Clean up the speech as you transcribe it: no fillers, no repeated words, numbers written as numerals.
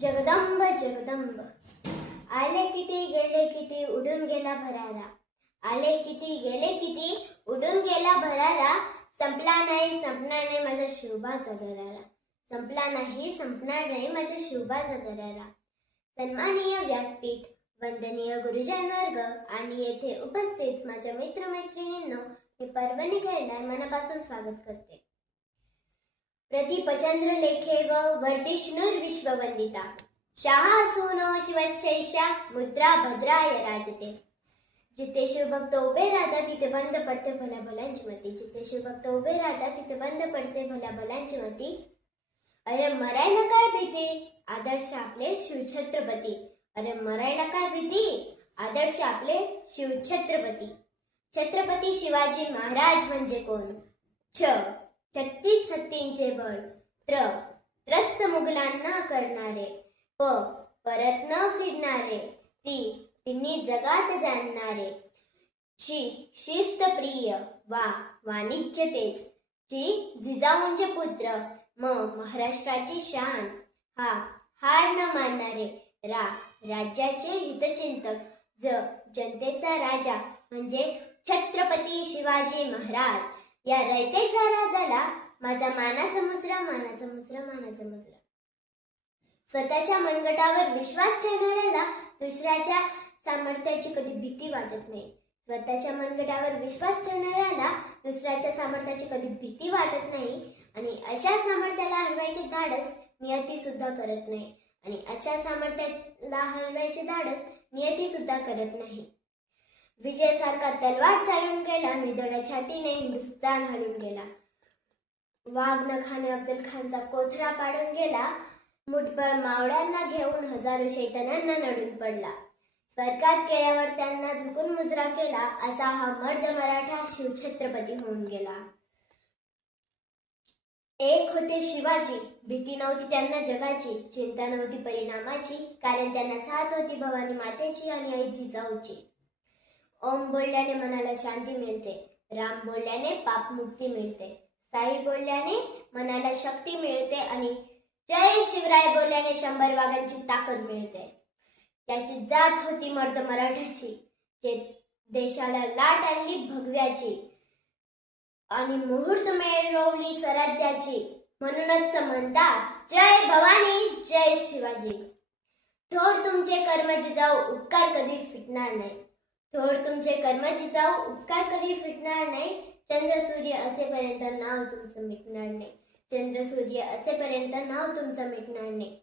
जगदंब जगदंब आले किती गेले किती उडून गेला भरारा. आले किती गेले किती उडून गेला भरारा. संपला नाही संपणार नाही माझ्या शिवबाचा दरारा. संपला नाही संपणार नाही माझ्या शिवबाचा दरारा. सन्माननीय व्यासपीठ, वंदनीय गुरुजन वर्ग आणि येथे उपस्थित माझ्या मित्रमैत्रिणींनो, मी पर्वणी खेळणार मनापासून स्वागत करते. प्रतिपचंद्र लेखे व वर्धिष्णुर विश्ववंदिता. शाहा सूनो शिवशैषा मुद्रा भद्राय राजते. जिथे शिवभक्त उभे राहतात तिथे बंद पडते भल्या भल्यांची मती. जिथे शिवभक्त उभे राहतात तिथे बंद पडते भल्या भल्यांची मती. अरे मरायला काय भीती, आदर्श आपले शिवछत्रपती. अरे मरायला काय भीती, आदर्श आपले शिवछत्रपती. छत्रपती शिवाजी महाराज म्हणजे कोण? 36 हत्तींचे बळ. त्रस्त मुघलांना करणारे. परत न फिरणारे. तिन्ही जगात जाणणारे. शिस्तप्रिय. वाणिज्य तेज. जिजाऊंचे पुत्र. महाराष्ट्राची शान. हार न मानणारे. राज्याचे हितचिंतक. जनतेचा राजा म्हणजे छत्रपती शिवाजी महाराज. या रयतेच्या राजाला माझा मानाचा मुजरा, मानाचा मुजरा, मानाचा मुजरा. स्वतःच्या मनगटावर विश्वास ठेवणाऱ्याला दुसऱ्याच्या सामर्थ्याची कधी भीती वाटत नाही. स्वतःच्या मनगटावर विश्वास ठेवणाऱ्याला दुसऱ्याच्या सामर्थ्याची कधी भीती वाटत नाही. आणि अशा सामर्थ्याला हरवायचे धाडस नियती सुद्धा करत नाही. आणि अशा सामर्थ्याला हरवायचे धाडस नियती सुद्धा करत नाही. विजय सारखा तलवार चालून गेला. निधड्या छातीने हिंदुस्थान हलून गेला. वाघ नखाने अफजल खानचा कोथळा पाडून गेला. मुठभर मावळ्यांना घेऊन हजारो शैतानांना नडून पडला. स्वर्गात गेल्यावर त्यांना झुकून मुजरा केला. असा हा मर्द मराठा शिवछत्रपती होऊन गेला. एक होते शिवाजी. भीती नव्हती त्यांना जगाची, चिंता नव्हती परिणामाची, कारण त्यांना साथ होती भवानी मातेची आणि आई जिजाऊची. ओम बोलल्याने मनाला शांती मिळते. राम बोलल्याने पापमुक्ती मिळते. साई बोलल्याने मनाला शक्ती मिळते. आणि जय शिवराय बोलल्याने 100 वाघांची ताकद मिळते. त्याची जात होती मर्द मराठाची, जे देशाला लाट आणली भगव्याची आणि मुहूर्त मिळवली स्वराज्याची. म्हणूनच म्हणतात जय भवानी जय शिवाजी. थोर तुमचे कर्म जिजाऊ, उपकार कधी फिटणार नाही. थोर तुमचे कर्म जिजाऊ, उपकार कधी फिटणार नाही. चंद्र सूर्य असेपर्यंत नाव तुमचं मिटणार नाही. चंद्र सूर्य असेपर्यंत नाव तुमचं मिटणार नाही.